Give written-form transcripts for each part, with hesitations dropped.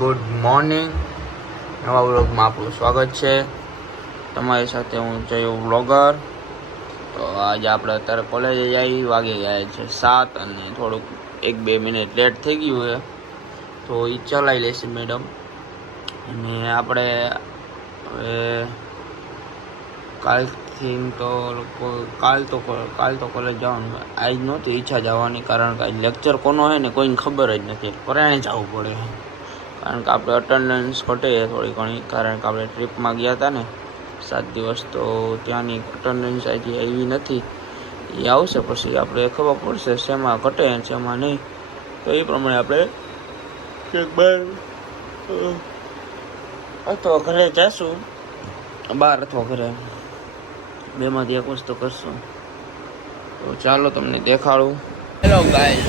Good morning. નવા વ્લોગમાં આપણું સ્વાગત છે. તમારી સાથે હું જયો વ્લોગર. તો આજે આપણે અત્યારે કોલેજે જઈ વાગી ગયા છે 7 અને થોડુંક 1-2 મિનિટ લેટ થઈ ગયું છે, તો એ ચલાવી લેશે મેડમ. અને આપણે હવે કાલથી કાલ તો કોલેજ જવાનું. આજ નહોતી ઈચ્છા જવાની, કારણ કે આજ લેક્ચર કોનો હોય ને કોઈને ખબર જ નથી, પરાણે જવું પડે. કારણ કે આપણે અટેન્ડન્સ ઘટે થોડી ઘણી, કારણ કે આપણે ટ્રીપમાં ગયા હતા ને 7 દિવસ, તો ત્યાંની અટેન્ડન્સ આજે આવી નથી. એ આવશે પછી આપણે ખબર પડશે શેમાં ઘટે શેમાં નહીં, તો એ પ્રમાણે આપણે અથવા ઘરે જઈશું, બહાર અથવા ઘરે, બેમાંથી એક વસ્તુ કરશું. તો ચાલો તમને દેખાડું. હેલો ગાઈસ,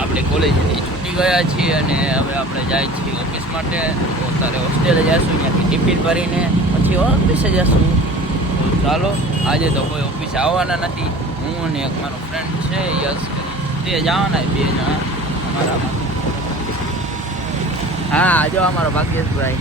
આપણે કોલેજથી છૂટી ગયા છીએ અને હવે આપણે જાય છીએ ઓફિસ માટે. તો અત્યારે હોસ્ટેલે જઈશું, ત્યાંથી ટિફિન ભરીને પછી ઓફિસે જઈશું. તો ચાલો, આજે તો કોઈ ઓફિસે આવવાના નથી. હું અને એક મારો ફ્રેન્ડ છે યશ, તે જવાના 2 જણા અમારામાં. હા, જો અમારો ભાગ્યેશભાઈ.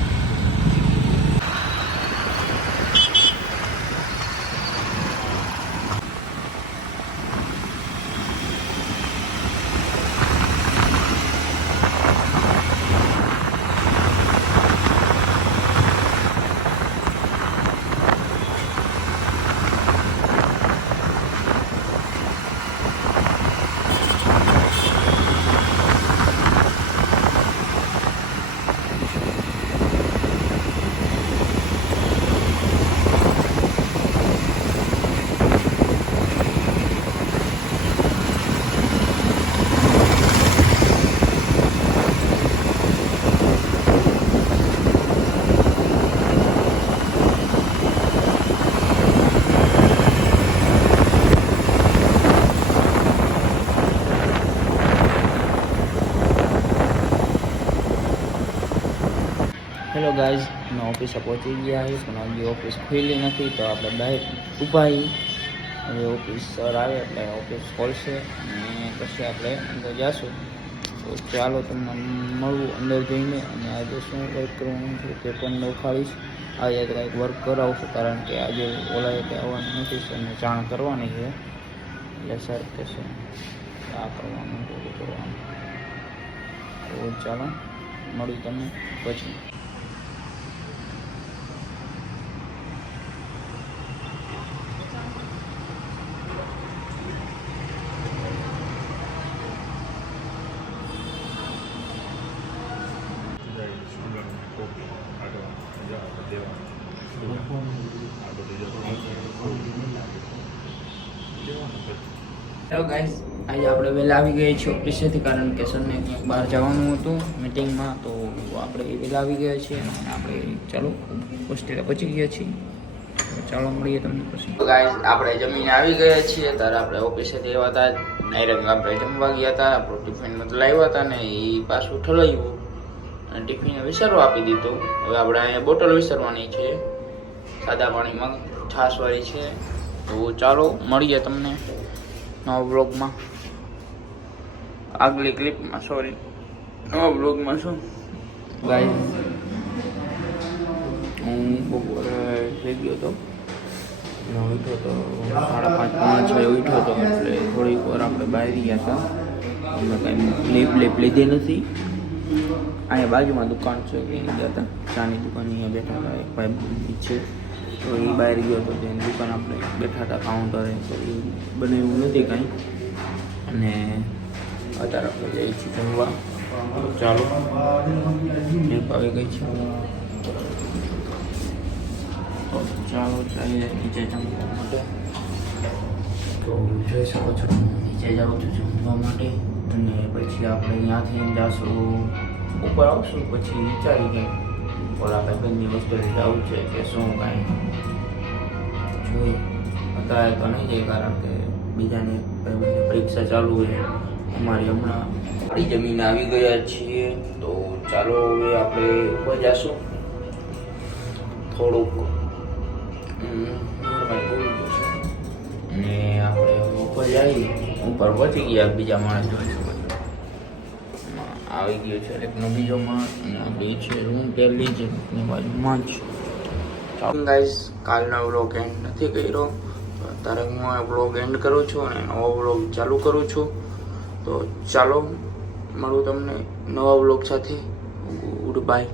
હેલો ગાઈઝ, અમે ઓફિસે પહોંચી ગયા છીએ, પણ હજી ઓફિસ ખુલી નથી. તો આપણે બહાર ઊભા છીએ. હવે ઓફિસ સર આવે એટલે ઓફિસ ખોલશે અને પછી આપણે અંદર જઈશું. તો ચાલો તમને મળવું અંદર જઈને. અને આજે શું વર્ક કરવાનું છે તે પણ દેખાડીશ. આજે કંઈક વર્ક કરાવશું, કારણ કે આજે ઓલાએ કે આવવાનું નથી, સરને જાણ કરવાની છે. એટલે સર કહેશે આ કરવાનું છે, કરવાનું. તો ચાલો મળું તમને પછી. હેલો ગાઈસ, આજે આપણે વહેલા આવી ગયા છીએ ઓફિસેથી, કારણ કે સરને ક્યાંક બહાર જવાનું હતું મિટિંગમાં. તો આપણે વહેલા આવી ગયા છીએ અને આપણે ચાલો હોસ્ટેલે પહોંચી ગયા છીએ. ચાલો મળીએ તમને પછી. ગાઈસ, આપણે જમીને આવી ગયા છીએ. ત્યારે આપણે ઓફિસેથી આવ્યા હતા, ડાયરેક્ટ આપણે જમવા ગયા હતા. આપણું ટિફિન લાવ્યા હતા ને એ પાછું ઠલાવ્યું અને ટિફિન વિસરવા આપી દીધું. હવે આપણે અહીંયા બોટલ વિસરવાની છે, સાદા પાણીમાં છાશવાળી છે. તો ચાલો મળીએ તમને નવા બ્લોગમાં, આગલી ક્લિપમાં. સોરી, નવા બ્લોગમાં. શું ગાઈસ, હું બપોરે થઈ ગયો હતો, ઉઠ્યો હતો 5:30-6 ઉઠ્યો હતો. એટલે થોડીક વાર આપણે બહાર ગયા હતા. અમે કંઈ લિપ લીધી નથી. અહીંયા બાજુમાં દુકાન છે, ત્યાં ગયા હતા, ચાની દુકાન. અહીંયા બેઠા હતા, એક ભાઈ છે, તો એ બહાર ગયો હતો, તેની દુકાન આપણે બેઠા હતા કાઉન્ટરે. તો એ બનાવ્યું નથી કાંઈ. અને અત્યારે આપણે જઈએ છીએ જમવા. ચાલો, એક આવી ગઈ છે. તો ચાલો જઈએ નીચે જમવા માટે. તો જોઈ શકો છો, નીચે જાઉં છું જમવા માટે. અને પછી આપણે અહીંયાથી જઈશું ઉપર, આવશું પછી વિચારી જાય ઓલા ભાઈબંધની વસ્તુએ જવું છે કે શું કાંઈ જોઈએ. અત્યારે તો નહીં જાય, કારણ કે બીજાની ભાઈબંધની પરીક્ષા ચાલુ હોય. અમારી હમણાં જમીને આવી ગયા છીએ. તો ચાલો હવે આપણે ઉપર જઈશું. થોડુંક અને આપણે ઉપર જઈ, ઉપર પહોંચી ગયા બીજા માણસ જોઈ શકો છો. આવી ગયો છે લેકનો બીજો માળ અને આપણે એ છે રૂમ પહેલી જ ની બાજુમાં જ. ગાઈસ કાલનો વ્લોગ એન્ડ નથી કર્યો તો અત્યારે હું આ વ્લોગ એન્ડ કરું છું અને નવો વ્લોગ ચાલુ કરું છું. તો ચાલો મળું તમને નવા વ્લોગ સાથે. Good bye.